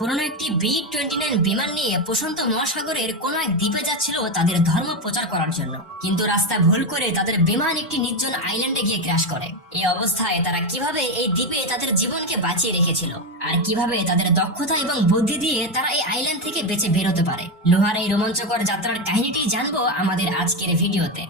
পুরনো একটি B-29 বিমান নিয়ে প্রশান্ত মহাসাগরের কোন এক দ্বীপে যাচ্ছিল তাদের ধর্ম প্রচার করার জন্য, কিন্তু রাস্তা ভুল করে তাদের বিমান একটি নির্জন আইল্যান্ডে গিয়ে ক্র্যাশ করে। এই অবস্থায় তারা কিভাবে এই দ্বীপে তাদের জীবনকে বাঁচিয়ে রেখেছিল আর কিভাবে তাদের দক্ষতা এবং বুদ্ধি দিয়ে তারা এই আইল্যান্ড থেকে বেঁচে বেরোতে পারে, নোহার এই রোমাঞ্চকর যাত্রার কাহিনীটি জানবো আমাদের আজকের ভিডিওতে।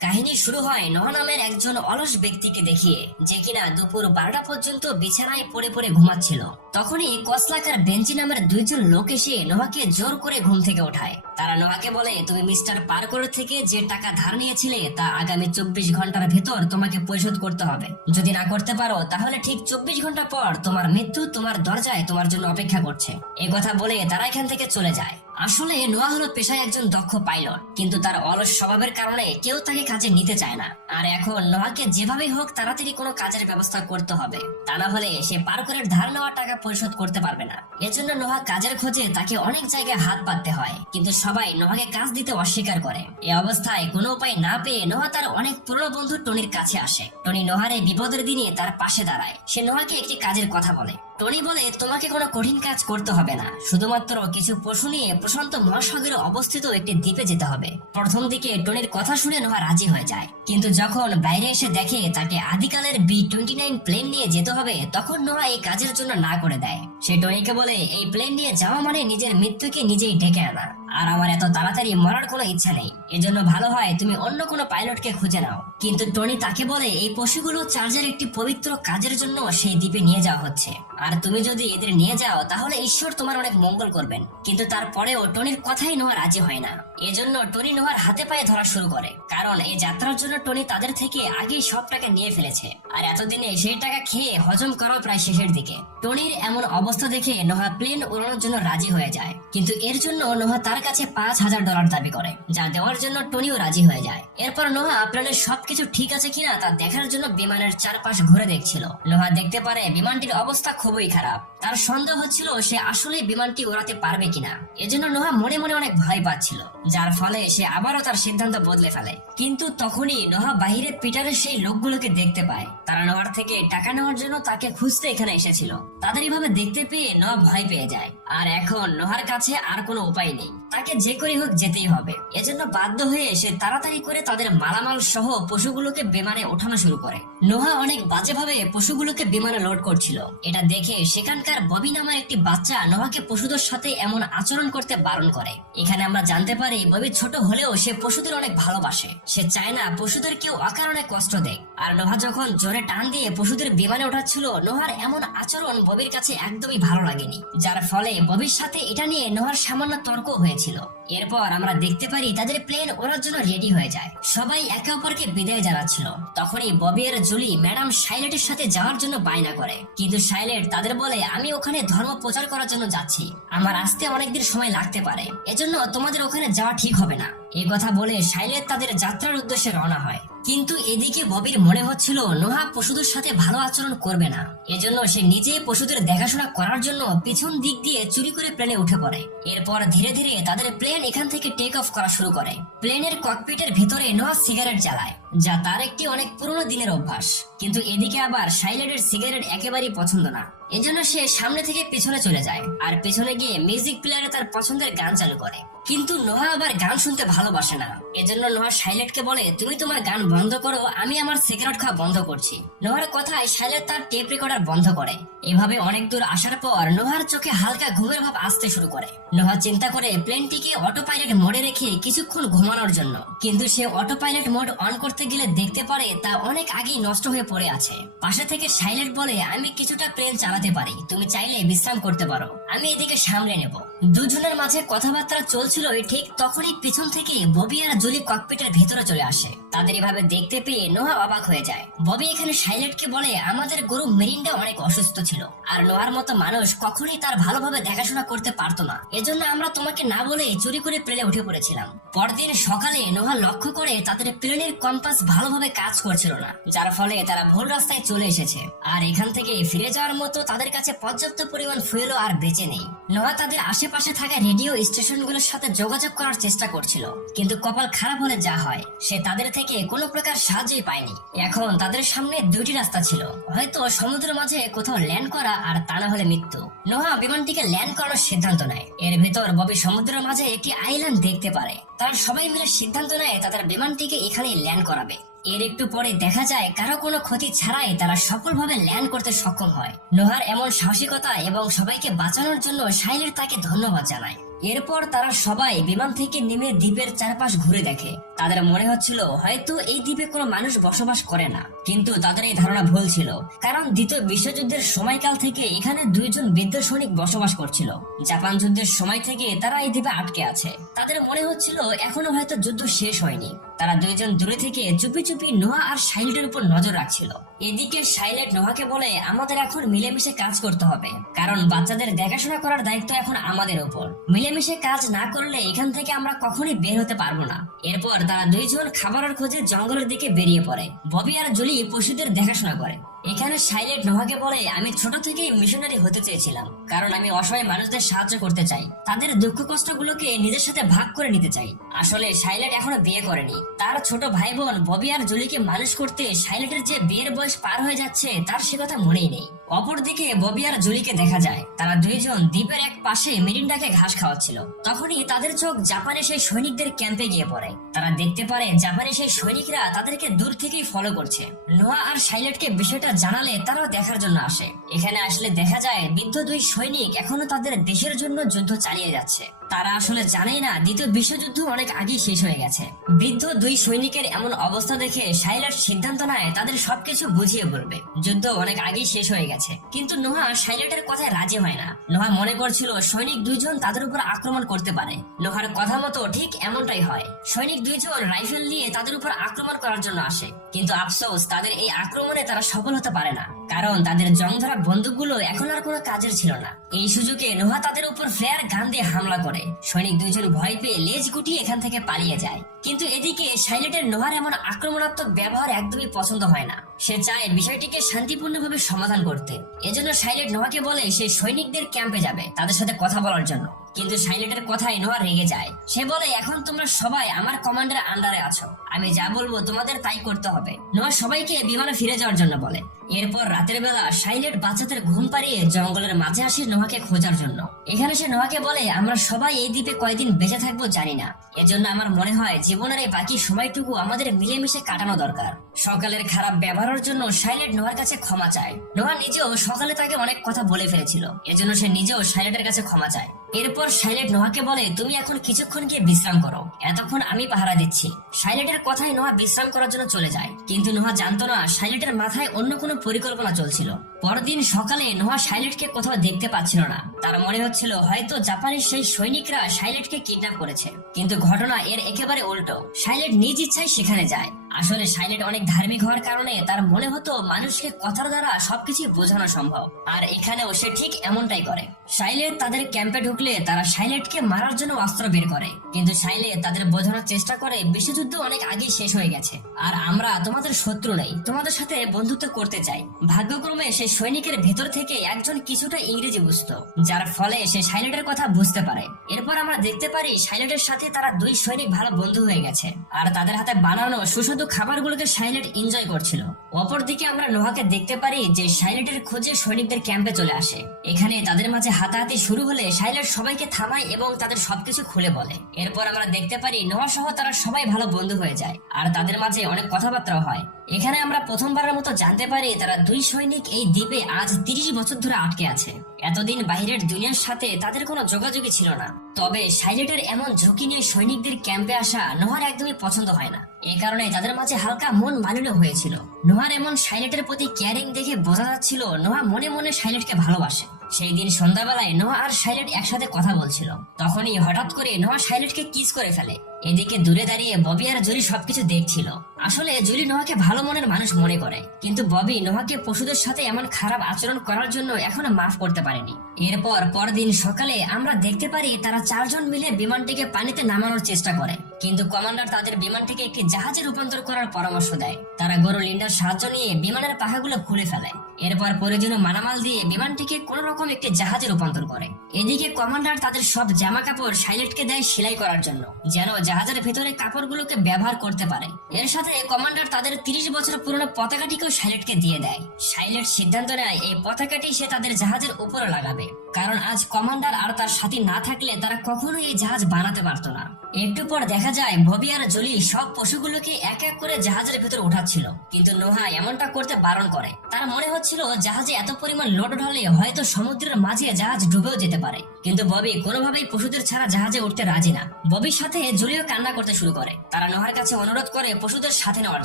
কাহিনী শুরু হয় নোহা নামের একজন অলস ব্যক্তিকে দেখিয়ে, যে কিনা দুপুর 12টা পর্যন্ত বিছানায় পড়ে পড়ে ঘুমাচ্ছিল। তখনই কসলাকার বেঞ্চি নামের দুইজন লোক এসে নোহাকে জোর করে ঘুম থেকে ওঠায়। তারা নোহাকে বলে, তুমি মিস্টার পার্কর থেকে যে টাকা ধার নিয়েছিলে তা আগামী 24 ঘন্টার ভেতর তোমাকে পরিশোধ করতে হবে। যদি না করতে পারো তাহলে ঠিক 24 ঘন্টা পর তোমার মৃত্যু তোমার দরজায় তোমার জন্য অপেক্ষা করছে। এই কথা বলে তারা এখান থেকে চলে যায়। আসলে নোয়া হলো পেশায় একজন দক্ষ পাইলট, কিন্তু তার অলস স্বভাবের কারণে কেউ তাকে কাজে নিতে চায় না। আর এখন নোয়াকে যেভাবেই হোক তাড়াতাড়ি কোনো কাজের ব্যবস্থা করতে হবে, তা না হলে সে পার্করের ধার নেওয়া টাকা পরিশোধ করতে পারবে না। এজন্য নোহা কাজের খোঁজে তাকে অনেক জায়গায় হাত পাততে হয়, কিন্তু সবাই নোহাকে কাজ দিতে অস্বীকার করে। এই অবস্থায় কোনো উপায় না পেয়ে নোহা তার অনেক পুরনো বন্ধু টনির কাছে আসে। টনি নোহার এই বিপদের দিনে তার পাশে দাঁড়ায়। সে নোহাকে একটি কাজের কথা বলে। টনি বলে, তোমাকে কোনো কঠিন কাজ করতে হবে না, শুধুমাত্র কিছু পশু নিয়ে প্রশান্ত মহাসাগরে অবস্থিত একটি দ্বীপে যেতে হবে। প্রথম দিকে টনির কথা শুনে নোহা রাজি হয়ে যায়, কিন্তু যখন বাইরে এসে দেখে তাকে আদিকালের B-29 প্লেন নিয়ে যেতে হবে, তখন নোহা এই কাজের জন্য না করে দেয়। সে টনিকে বলে, এই প্লেন নিয়ে যাওয়া মানে নিজের মৃত্যুকে নিজেই ডেকে আনা, আর আমার এত তাড়াতাড়ি মরার কোনো ইচ্ছা নেই। এজন্য ভালো হয় তুমি অন্য কোনো পাইলটকে খুঁজে নাও। কিন্তু টনি তাকে বলে, এই পশুগুলো চার্জের একটি পবিত্র কাজের জন্য সেই দ্বীপে নিয়ে যাওয়া হচ্ছে, আর তুমি যদি এদের নিয়ে যাও তাহলে ঈশ্বর তোমার অনেক মঙ্গল করবেন। কিন্তু তারপরেও টনির কথাই নোহা রাজি হয় না। এজন্য টনি নোহার হাতে পায়ে ধরা শুরু করে, কারণ এই যাত্রার জন্য টনি তাদের থেকে আগেই সব টাকা নিয়ে ফেলেছে, আর এতদিনে সেই টাকা খেয়ে হজম করাও প্রায় শেষের দিকে। টনির এমন অবস্থা দেখে নোহা প্লেন উড়ানোর জন্য রাজি হয়ে যায়, কিন্তু এর জন্য নোহা তার কাছে $5000 দাবি করে, যা দেওয়ার জন্য টনিও রাজি হয়ে যায়। এরপর নোহা প্লেনের সবকিছু ঠিক আছে কিনা তা দেখার জন্য বিমানের চারপাশ ঘুরে দেখছিল। নোহা দেখতে পারে বিমানটির অবস্থা খুবই খারাপ। তার সন্দেহ হচ্ছিল সে আসলে বিমানটি ওড়াতে পারবে কিনা। এজন্য নোহা মনে মনে অনেক ভয় পাচ্ছিল, যার ফলে সে আবারও তার সিদ্ধান্ত বদলে ফেলে। কিন্তু তখনই নোহা বাহিরে পিটারের সেই লোকগুলোকে দেখতে পায়। তারা নোহার থেকে টাকা নেওয়ার জন্য তাকে খুঁজতে এখানে এসেছিল। তাদের এইভাবে দেখতে পেয়ে নোহা ভয় পেয়ে যায়, আর এখন নোহার কাছে আর কোনো উপায় নেই, তাকে যে করে হোক যেতেই হবে। এজন্য বাধ্য হয়ে সে তাড়াতাড়ি করে তাদের মালামাল সহ পশুগুলোকে বিমানে ওঠানো শুরু করে। নোহা অনেক বাজেভাবে পশুগুলোকে বিমানে লোড করছিল। এটা দেখে সেখানকার ববি নামের একটি বাচ্চা নোহাকে পশুদের সাথে এমন আচরণ করতে বারণ করে। এখানে আমরা জানতে পারি ববি ছোট হলেও সে পশুদের অনেক ভালোবাসে। সে চায় না পশুদের কেউ অকারণে কষ্ট দেয়। আর নোহা যখন জোরে টান দিয়ে পশুদের বিমানে ওঠাচ্ছিল, নোহার এমন আচরণ ববির কাছে একদমই ভালো লাগেনি, যার ফলে ববির সাথে এটা নিয়ে নোহার সামান্য তর্ক হয়েছিল। এরপর আমরা দেখতে পারি তাদের প্লেন ওড়ার জন্য রেডি হয়ে যায়। সবাই একে অপরকে বিদায় জানাচ্ছিল। তখনই ববি আর জুলি ম্যাডাম শাইলেটের সাথে যাওয়ার জন্য বায়না করে, কিন্তু শাইলেট তাদের বলে, আমি ওখানে ধর্ম প্রচার করার জন্য যাচ্ছি, আমার আসতে অনেকদিন সময় লাগতে পারে, এজন্য তোমাদের ওখানে যাওয়া ঠিক হবে না। এই কথা বলে শাইলেট তাদের যাত্রার উদ্দেশ্যে রওনা হয়। কিন্তু এদিকে ববির মনে হচ্ছিল নোহা পশুদের সাথে ভালো আচরণ করবে না। এজন্য সে নিজে পশুদের দেখাশোনা করার জন্য পিছন দিক দিয়ে চুরি করে প্লেনে উঠে পড়ে। এরপর ধীরে ধীরে তাদের প্লেন এখান থেকে টেক অফ করা শুরু করে। প্লেনের ককপিটের ভিতরে নোহা সিগারেট জ্বালায়, যা তার একটি অনেক পুরনো দিনের অভ্যাস। কিন্তু এদিকে আবার শাইলেটের সিগারেট একেবারেই পছন্দ না। এজন্য সে সামনে থেকে পেছনে চলে যায়, আর পেছনে গিয়ে মিউজিক প্লেয়ারে তার পছন্দের গান চালু করে। কিন্তু নোহা আবার গান শুনতে ভালোবাসে না। এজন্য নোহা শাইলেটকে বলে, তুমি তোমার গান বন্ধ করো, আমি আমার সিগারেট খাওয়া বন্ধ করছি। নোহার কথায় শাইলেট তার টেপ রেকর্ডার বন্ধ করে। এভাবে অনেক দূর আসার পর নোহার চোখে হালকা ঘুমের ভাব আসতে শুরু করে। নোহা চিন্তা করে প্লেনটিকে অটো পাইলট মোডে রেখে কিছুক্ষণ ঘুমানোর জন্য, কিন্তু সে অটো পাইলট মোড অন করতে গেলে দেখতে পারে তা অনেক আগেই নষ্ট হয়ে পড়ে আছে। পাশে থেকে শাইলেট বলে, আমি কিছুটা প্লেন চালাতে পারি, তুমি চাইলে বিশ্রাম করতে পারো, আমি এদিকে সামলে নেব। দুজনের মাঝে কথাবার্তা চলছিল, ঠিক তখনই পিছন থেকে ববি আর জুলি ককপিটের ভেতরে চলে আসে। তাদের এভাবে দেখতে পেয়ে নোহা অবাক হয়ে যায়। ববি এখানে শাইলেটকে বলে, আমাদের গরু মেরিন্ডা অনেক অসুস্থ ছিল, আর নোহার মতো মানুষ কখনোই তার ভালোভাবে দেখাশোনা করতে পারতো না, এজন্য আমরা তোমাকে না বলে চুরি করে প্লেনে উঠে পড়েছিলাম। পরদিন সকালে নোহা লক্ষ্য করে তাদের প্লেনের কম্পাস ভালোভাবে কাজ করছিল না, যার ফলে তারা ভুল রাস্তায় চলে এসেছে, আর এখান থেকে ফিরে যাওয়ার মতো তাদের কাছে পর্যাপ্ত পরিমাণ ফুয়েলও আর বেঁচে নেই। নোহা তাদের আশেপাশে থাকা রেডিও স্টেশনগুলোর সাথে যোগাযোগ করার চেষ্টা করছিল, কিন্তু কপাল খারাপ হলে যা হয়, সে তাদের থেকে কোনো প্রকার সাহায্যই পায়নি। এখন তাদের সামনে দুইটি রাস্তা ছিল, হয়তো সমুদ্রের মাঝে কোথাও ল্যান্ড করা, আর তা না হলে মৃত্যু। নোহা বিমানটিকে ল্যান্ড করানোর সিদ্ধান্ত নেয়। এর ভেতর ববি সমুদ্রের মাঝে একটি আইল্যান্ড দেখতে পারে। তারা সবাই মিলে সিদ্ধান্ত নেয় তাদের বিমানটিকে এখানেই ল্যান্ড করাবে। এর একটু পরে দেখা যায় কারো কোনো ক্ষতি ছাড়াই তারা সফলভাবে ল্যান্ড করতে সক্ষম হয়। নোহার এমন সাহসিকতা এবং সবাইকে বাঁচানোর জন্য সাইলেট তাকে ধন্যবাদ জানায়। এরপর তারা সবাই বিমান থেকে নেমে দ্বীপের চারপাশ ঘুরে দেখে। তাদের মনে হচ্ছিল হয়তো এই দ্বীপে কোনো মানুষ বসবাস করে না, কিন্তু তাদের এই ধারণা ভুল ছিল, কারণ দ্বিতীয় বিশ্বযুদ্ধের সময়কাল থেকে এখানে দুইজন বৃদ্ধ সৈনিক বসবাস করছিল। জাপান যুদ্ধের সময় থেকে তারা এই দ্বীপে আটকে আছে। তাদের মনে হচ্ছিল এখনো হয়তো যুদ্ধ শেষ হয়নি। তারা দুইজন দূরে থেকে চুপি চুপি নোহা আর সাইলেটের উপর নজর রাখছিল। এদিকে সাইলেট নোহাকে বলে, আমাদের এখন মিলেমিশে কাজ করতে হবে, কারণ বাচ্চাদের দেখাশোনা করার দায়িত্ব এখন আমাদের উপর। মিলেমিশে কাজ না করলে এখান থেকে আমরা কখনোই বের হতে পারবো না। এরপর তারা দুইজন খাবারের খোঁজে জঙ্গলের দিকে বেরিয়ে পড়ে। ববি আর জুলি পশুদের দেখাশোনা করে। এখানে সাইলেট নোহাকে বলে, আমি ছোট থেকেই মিশনারি হতে চেয়েছিলাম, কারণ আমি অসহায় মানুষদের সাহায্য করতে চাই, তাদের দুঃখ কষ্ট গুলোকে নিজের সাথে ভাগ করে নিতে চাই। আসলে সাইলেট এখনো বিয়ে করেনি। তার ছোট ভাই বোন ববি আর জুলিকে মানুষ করতে সাইলেটের যে বিয়ের বয়স পার হয়ে যাচ্ছে তার সে কথা মনেই নেই। অপরদিকে ববি আর জুলিকে দেখা যায় তারা দুইজন দ্বীপের এক পাশে মিরিন্ডাকে ঘাস খাওয়াচ্ছিল। তখনই তাদের চোখ জাপানে সেই সৈনিকদের ক্যাম্পে গিয়ে পড়ে। তারা দেখতে পারে জাপানে সেই সৈনিকরা তাদেরকে দূর থেকেই ফলো করছে। নোয়া আর সাইলেটকে বিষয়টা জানালে তারাও দেখার জন্য আসে। এখানে আসলে দেখা যায় বৃদ্ধ দুই সৈনিক এখনো তাদের দেশের জন্য যুদ্ধ চালিয়ে যাচ্ছে। তারা আসলে জানে না দ্বিতীয় বিশ্বযুদ্ধ অনেক আগেই শেষ হয়ে গেছে। বৃদ্ধ দুই সৈনিকের এমন অবস্থা দেখে সাইলেট সিদ্ধান্ত নেয় তাদের সবকিছু বুঝিয়ে বলবে। যুদ্ধ অনেক আগেই শেষ হয়ে গেছে, কিন্তু নোহা সাইলেটের কথায় রাজি হয় না। নোহা মনে করছিল সৈনিক দুইজন তাদের উপর আক্রমণ করতে পারে। নোহার কথা মতো ঠিক এমনটাই হয়। সৈনিক দুইজন রাইফেল নিয়ে তাদের উপর আক্রমণ করার জন্য আসে, কিন্তু আফসোস তাদের এই আক্রমণে তারা সফল হতে পারে না, কারণ তাদের জং ধরা বন্দুকগুলো এখন আর কোনো কাজের ছিল না। এই সুযোগে নোহা তাদের উপর ফ্লেয়ার গান দিয়ে হামলা করে। সৈনিক দুইজন ভয় পেয়ে লেজ গুটিয়ে এখান থেকে পালিয়ে যায়। কিন্তু এদিকে সাইলেটের নোহার এমন আক্রমণাত্মক ব্যবহার একদমই পছন্দ হয় না। সে চায় বিষয়টিকে শান্তিপূর্ণভাবে সমাধান করতে। এজন্য সাইলেট নোহাকে বলে সেই সৈনিকদের ক্যাম্পে যাবে তাদের সাথে কথা বলার জন্য। কিন্তু সাইলেটের কথায় নোহা রেগে যায়। সে বলে, এখন তোমরা সবাই আমার কমান্ডের আন্ডারে আছো, আমি যা বলবো তোমাদের তাই করতে হবে। নোহা সবাইকে বিমানে ফিরে যাওয়ার জন্য বলে। এরপর রাতের বেলা সাইলেট বাচ্চাদের ঘুম পাড়িয়ে জঙ্গলের মাঝে আসে নোহাকে খোঁজার জন্য। এখানে সে নোহাকে বলে, আমরা সবাই এই দ্বীপে কয়দিন বেঁচে থাকবো জানি না, এজন্য আমার মনে হয় জীবনের এই বাকি সময়টুকু আমাদের মিলেমিশে কাটানো দরকার। সকালের খারাপ ব্যবহারের জন্য সাইলেট নোহার কাছে ক্ষমা চায়। নোহা নিজেও সকালে তাকে অনেক কথা বলে ফেলেছিল, এজন্য সে নিজেও সাইলেটের কাছে ক্ষমা চায়। এরপর সাইলেট নোহাকে বলে, তুমি এখন কিছুক্ষণ গিয়ে বিশ্রাম করো, এতক্ষণ আমি পাহারা দিচ্ছি। সাইলেটের কথায় নোহা বিশ্রাম করার জন্য চলে যায়, কিন্তু নোহা জানতো না সাইলেটের মাথায় অন্য কোনো পরিকল্পনা চলছিল। পরদিন সকালে নোহা সাইলেটকে কোথাও দেখতে পাচ্ছিল না। তার মনে হচ্ছিল হয়তো জাপানের সেই সৈনিকরা সাইলেটকে কিডন্যাপ করেছে, কিন্তু ঘটনা এর একেবারে উল্টো। সাইলেট নিজ ইচ্ছায় সেখানে যায়। আসলে সাইলেট অনেক ধার্মিক হওয়ার কারণে তার মনে হতো মানুষকে কথার দ্বারা সবকিছু বোঝানো সম্ভব, আর এখানেও সে ঠিক এমনটাই করে। সাইলেট তাদের ক্যাম্পে ঢুকলে তারা সাইলেটকে মারার জন্য অস্ত্র বের করে, কিন্তু সাইলেট তাদের বোঝানোর চেষ্টা করে বিশ্বযুদ্ধ অনেক আগেই শেষ হয়ে গেছে, আর আমরা তোমাদের শত্রু নেই, তোমাদের সাথে বন্ধুত্ব করতে চাই। ভাগ্যক্রমে সেই সৈনিকের ভেতর থেকে একজন কিছুটা ইংরেজি বুঝতো, যার ফলে সে সাইলেটের কথা বুঝতে পারে। এরপর আমরা দেখতে পারি সাইলেটের সাথে তারা দুই সৈনিক ভালো বন্ধু হয়ে গেছে, আর তাদের হাতে বানানো সুস্বাদু খাবারগুলোকে সাইলেট এনজয় করছিল। অপরদিকে আমরা নোহাকে দেখতে পারি যে সাইলেটের খোঁজে সৈনিকদের ক্যাম্পে চলে আসে। এখানে তাদের মাঝে হাতাহাতি শুরু হলে সাইলেট সবাইকে থামায় এবং তাদের সবকিছু খুলে বলে। এরপর আমরা দেখতে পারি নোহা সহ তারা সবাই ভালো বন্ধু হয়ে যায়, আর তাদের মাঝে অনেক কথাবার্তা হয়। এখানে আমরা প্রথমবারের মতো জানতে পারি তারা দুই সৈনিক এই দ্বীপে আজ 30 বছর ধরে আটকে আছে। এতদিন বাইরের দুনিয়ার সাথে তাদের কোনো যোগাযোগই ছিল না। তবে সাইলেটের এমন ঝুঁকি নিয়ে সৈনিকদের ক্যাম্পে আসা নোহার একদমই পছন্দ হয় না। এই কারণে তাদের মাঝে হালকা মন মালিন্য হয়েছিল। নোহার এমন সাইলেটের প্রতি কেয়ারিং দেখে বোঝা যাচ্ছিল নোহা মনে মনে সাইলেটকে ভালোবাসে। সেই দিন সন্ধ্যাবেলায় নোহা আর সাইলেট একসাথে কথা বলছিল। তখনই হঠাৎ করে নোহা সাইলেটকে কিস করে ফেলে। এদিকে দূরে দাঁড়িয়ে ববি আর জুলি সবকিছু দেখছিল। আসলে জুলি নোহাকে ভালো মনের মানুষ মনে করে, কিন্তু ববি নোহাকে পশুদের সাথে এমন খারাপ আচরণ করার জন্য এখনো মাফ করতে পারেনি। এরপর পরদিন সকালে আমরা দেখতে পারি তারা 4 জন মিলে বিমানটিকে পানিতে নামানোর চেষ্টা করে, কিন্তু কমান্ডার তাদের বিমানটিকে একটি জাহাজে রূপান্তর করার পরামর্শ দেয়। তারা গরু লিন্ডার সাহায্য নিয়ে বিমানের পাখাগুলো খুলে ফেলে। এরপর প্রয়োজনীয় মালামাল দিয়ে বিমানটিকে কোন রকম একটি জাহাজে রূপান্তর করে। এদিকে কমান্ডার তাদের সব জামা কাপড় শাইলেটকে দেয় সেলাই করার জন্য, যেন জাহাজের ভেতরে কাপড়গুলোকে ব্যবহার করতে পারে। এর সাথে কমান্ডার তাদের 30 বছর পুরনো পতাকাটিকেও শাইলেটকে দিয়ে দেয়। শাইলেট সিদ্ধান্ত নেয় এই পতাকাটি সে তাদের জাহাজের উপরে লাগাবে, কারণ আজ কমান্ডার আর তার সাথী না থাকলে তারা কখনোই এই জাহাজ বানাতে পারতো না। একটু পর দেখা যায় ববি আর জুলি সব পশুগুলোকে এক এক করে জাহাজের ভেতর ওঠাচ্ছিল, কিন্তু নোহা এমনটা করতে বারণ করে। তার মনে হচ্ছিল জাহাজে এত পরিমাণ লোড হলে হয়তো সমুদ্রের মাঝে জাহাজ ডুবেও যেতে পারে, কিন্তু ববি কোনোভাবেই পশুদের ছাড়া জাহাজে উঠতে রাজি না। ববির সাথে জুলিও কান্না করতে শুরু করে। তারা নোহার কাছে অনুরোধ করে পশুদের সাথে নেওয়ার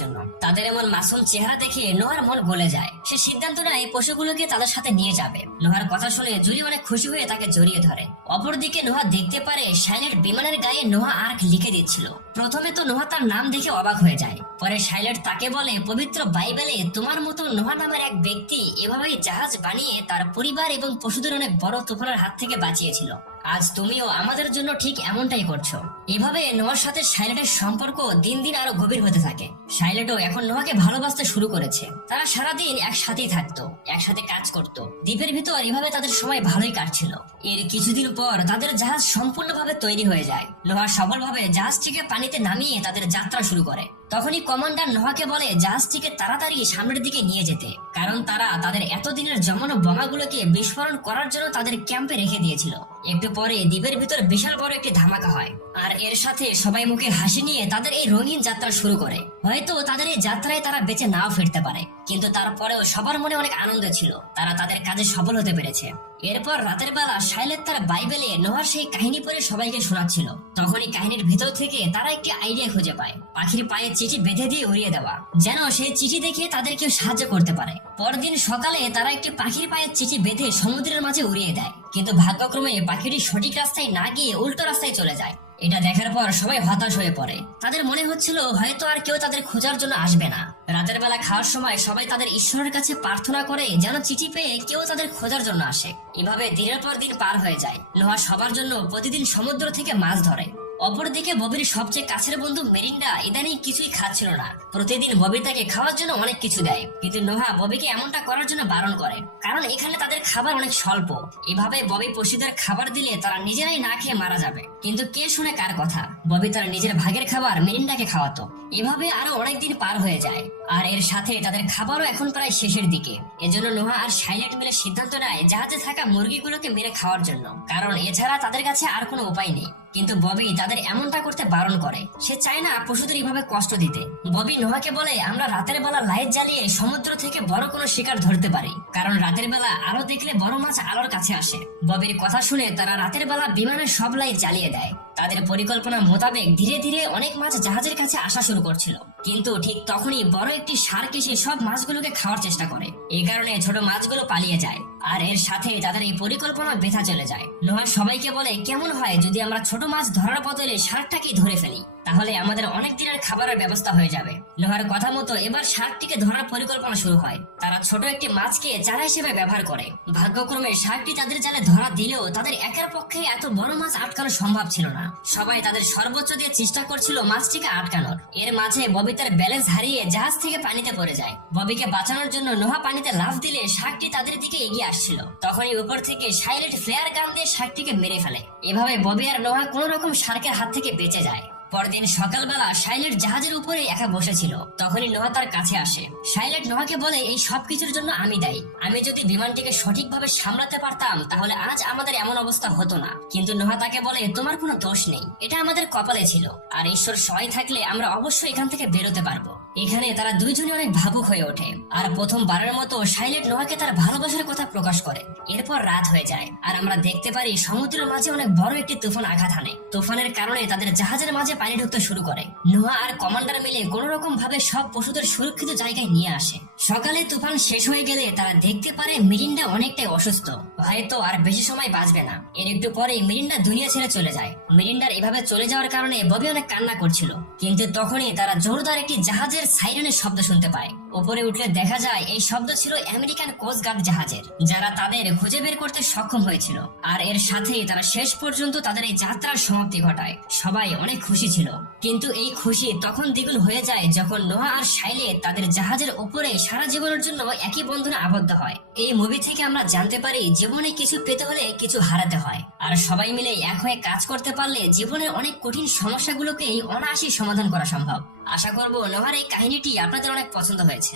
জন্য। তাদের এমন মাসুম চেহারা দেখে নোহার মন গলে যায়। সে সিদ্ধান্ত নেয় পশুগুলোকে তাদের সাথে নিয়ে যাবে। নোহার কথা শুনে জুলি অনেক খুশি হয়ে তাকে জড়িয়ে ধরে। অপরদিকে নোহা দেখতে পারে শাইলেট বিমানের গায়ে নোহা আর্ক লিখে দিচ্ছিল। প্রথমে তো নোহা তার নাম দেখে অবাক হয়ে যায়। পরে শাইলেট তাকে বলে, পবিত্র বাইবেলে তোমার মতো নোহা নামের এক ব্যক্তি এভাবেই জাহাজ বানিয়ে তার পরিবার এবং পশুদের অনেক বড় তুফানের হাত থেকে বাঁচিয়েছিল। আজ তুমিও আমাদের জন্য ঠিক এমনটাই করছো। এভাবে নোয়ার সাথে শাইলেটের সম্পর্ক দিন দিন আরো গভীর হতে থাকে। শাইলেটও এখন নোয়াকে ভালোবাসতে শুরু করেছে। তারা সারাদিন একসাথেই থাকতো, একসাথে কাজ করত। দ্বীপের ভিতর এভাবে তাদের সময় ভালোই কাটছিল। এর কিছুদিন পর তাদের জাহাজ সম্পূর্ণভাবে তৈরি হয়ে যায়। নোয়া সফলভাবে জাহাজটিকে পানিতে নামিয়ে তাদের যাত্রা শুরু করে। তখনই কমান্ডার নোহাকে বলে জাহাজটিকে তাড়াতাড়ি সামনের দিকে নিয়ে যেতে, কারণ তারা তাদের এতদিনের জমানো বোমাগুলোকে বিস্ফোরণ করার জন্য তাদের ক্যাম্পে রেখে দিয়েছিল। একটু পরে দ্বীপের ভিতর বিশাল বড় একটি ধামাকা হয়, আর এর সাথে সবাই মুখে হাসি নিয়ে তাদের এই রঙিন যাত্রা শুরু করে। হয়তো তাদের এই যাত্রায় তারা বেঁচে নাও ফিরতে পারে, কিন্তু তারপরেও সবার মনে অনেক আনন্দ ছিল। তারা তাদের কাজে সফল হতে পেরেছে। এরপর রাতের বেলা শাইলেট তার বাইবেলে নোহার সেই কাহিনী পড়ে সবাইকে শোনাচ্ছিল। তখনই কাহিনীর ভিতর থেকে তারা একটি আইডিয়া খুঁজে পায়, পাখির পায়ে চিঠি বেঁধে দিয়ে উড়িয়ে দেওয়া, যেন সেই চিঠি দেখে তাদের কেউ সাহায্য করতে পারে। পরদিন সকালে তারা একটি পাখির পায়ে চিঠি বেঁধে সমুদ্রের মাঝে উড়িয়ে দেয়, কিন্তু ভাগ্যক্রমে পাখিটি সঠিক রাস্তায় না গিয়ে উল্টো রাস্তায় চলে যায়। এটা দেখার পর সবাই হতাশ হয়ে পড়ে। তাদের মনে হচ্ছিল হয়তো আর কেউ তাদের খোঁজার জন্য আসবে না। রাতের বেলা খাওয়ার সময় সবাই তাদের ঈশ্বরের কাছে প্রার্থনা করে যেন চিঠি পেয়ে কেউ তাদের খোঁজার জন্য আসে। এভাবে দিনের পর দিন পার হয়ে যায়। নোহা সবার জন্য প্রতিদিন সমুদ্র থেকে মাছ ধরে। অপরদিকে ববির সবচেয়ে কাছের বন্ধু মেরিন্ডা ইদানিং কিছুই খাচ্ছিল না। প্রতিদিন ববি তাকে খাওয়ার জন্য অনেক কিছু দেয়, কিন্তু নোহা ববিকে এমনটা করার জন্য বারণ করে, কারণ এখানে তাদের খাবার অনেক স্বল্প। এভাবে ববি পশুদের খাবার দিলে তারা নিজেরাই না খেয়ে মারা যাবে। কিন্তু কে শুনে কার কথা? ববি তার নিজের ভাগের খাবার মেরিন্ডাকে খাওয়াতো। এভাবে আরো অনেকদিন পার হয়ে যায়, আর এর সাথে তাদের খাবারও এখন প্রায় শেষের দিকে। এজন্য নোহা আর শাইলেট মিলে সিদ্ধান্ত নেয় জাহাজে থাকা মুরগিগুলোকে মেরে খাওয়ার জন্য, কারণ এছাড়া তাদের কাছে আর কোনো উপায় নেই। কিন্তু ববি তাদের এমনটা করতে বারণ করে। সে চায় না পশুদের এভাবে কষ্ট দিতে। ববি নোহাকে বলে, আমরা রাতের বেলা লাইট জ্বালিয়ে সমুদ্র থেকে বড় কোনো শিকার ধরতে পারি, কারণ রাতের বেলা আলো দেখলে বড় মাছ আলোর কাছে আসে। ববির কথা শুনে তারা রাতের বেলা বিমানের সব লাইট জ্বালিয়ে দেয়। তাদের পরিকল্পনা মোতাবেক ধীরে ধীরে অনেক মাছ জাহাজের কাছে আসা শুরু করছিল, কিন্তু ঠিক তখনই বড় একটি শার্ক এসে সব মাছগুলোকে খাওয়ার চেষ্টা করে। এই কারণে ছোট মাছগুলো পালিয়ে যায়, আর এর সাথে তাদের এই পরিকল্পনা বৃথা চলে যায়। নোহা সবাইকে বলে, কেমন হয় যদি আমরা ছোট মাছ ধরার বদলে শার্কটাকেই ধরে ফেলি, তাহলে আমাদের অনেক দিনের খাবারের ব্যবস্থা হয়ে যাবে। নোহার কথা মতো এবার শার্কটিকে ধরার পরিকল্পনা শুরু হয়। তারা ছোট একটি মাছকে চারা হিসেবে ব্যবহার করে। ভাগ্যক্রমে শার্কটি তাদের জালে ধরা দিলেও তাদের একের পক্ষে এত বড় মাছ আটকানো সম্ভব ছিল না। সবাই তাদের সর্বোচ্চ দিয়ে চেষ্টা করছিল মাছটিকে আটকানোর। এর মাঝে ববি তার ব্যালেন্স হারিয়ে জাহাজ থেকে পানিতে পড়ে যায়। ববিকে বাঁচানোর জন্য নোহা পানিতে লাফ দিলে শার্কটি তাদের দিকে এগিয়ে আসছিল। তখনই উপর থেকে শাইলেট ফ্লেয়ার গান দিয়ে শার্কটিকে মেরে ফেলে। এভাবে ববি আর নোহা কোন রকম শার্কের হাত থেকে বেঁচে যায়। পরদিন সকালবেলা শাইলেট জাহাজের উপরে একা বসেছিল। তখনই নোহা তার কাছে আসে। শাইলেট নোহাকে বলে, এই সবকিছুর জন্য আমি দায়ী। আমি যদি বিমানটিকে সঠিকভাবে সামলাতে পারতাম তাহলে আজ আমাদের এমন অবস্থা হতো না। কিন্তু নোহা তাকে বলে, তোমার কোনো দোষ নেই, এটা আমাদের কপালে ছিল, আর ঈশ্বর সহায় থাকলে আমরা অবশ্যই এখান থেকে বেরোতে পারবো। এখানে তারা দুইজনে অনেক ভাবুক হয়ে ওঠে আর প্রথমবারের মতো সাইলেন্ট নোয়াকে তার ভালোবাসার কথা প্রকাশ করে। এরপর রাত হয়ে যায় আর আমরা দেখতে পারি সমুদ্রের মাঝে অনেক বড় একটি তুফান আঘাত হানে। তুফানের কারণে তাদের জাহাজের মাঝে পানি ঢুকতে শুরু করে। নোয়া আর কমান্ডার মিলে কোন রকম ভাবে সব পশুদের সুরক্ষিত জায়গায় নিয়ে আসে। সকালে তুফান শেষ হয়ে গেলে তারা দেখতে পারে মিরিন্ডা অনেকটাই অসুস্থ, হয়তো আর বেশি সময় বাঁচবে না। এর একটু পরে মিরিন্ডা দুনিয়া ছেড়ে চলে যায়। মিরিন্ডার এভাবে চলে যাওয়ার কারণে ববি অনেক কান্না করছিল, কিন্তু তখনই তারা জোরদার একটি জাহাজের সাইরেনের শব্দ শুনতে পায়। উপরে উঠলে দেখা যায় এই শব্দ ছিল আমেরিকান কোস্ট গার্ড জাহাজের, যারা তাদের খুঁজে বের করতে সক্ষম হয়েছিল। আর এর সাথেই তারা শেষ পর্যন্ত তাদের এই যাত্রার সমাপ্তি ঘটায়। সবাই অনেক খুশি ছিল, কিন্তু এই খুশি তখন দ্বিগুণ হয়ে যায় যখন নোয়া আর সাইলে তাদের জাহাজের উপরে সারা জীবনের জন্য একই বন্ধনে আবদ্ধ হয়। এই মুভি থেকে আমরা জানতে পারি জীবনে কিছু পেতে হলে কিছু হারাতে হয়, আর সবাই মিলে এক হয়ে কাজ করতে পারলে জীবনের অনেক কঠিন সমস্যাগুলোকেই অনায়াসে সমাধান করা সম্ভব। আশা করব নোয়ার এই কাহিনীটি আপনাদের অনেক পছন্দ হয়েছে।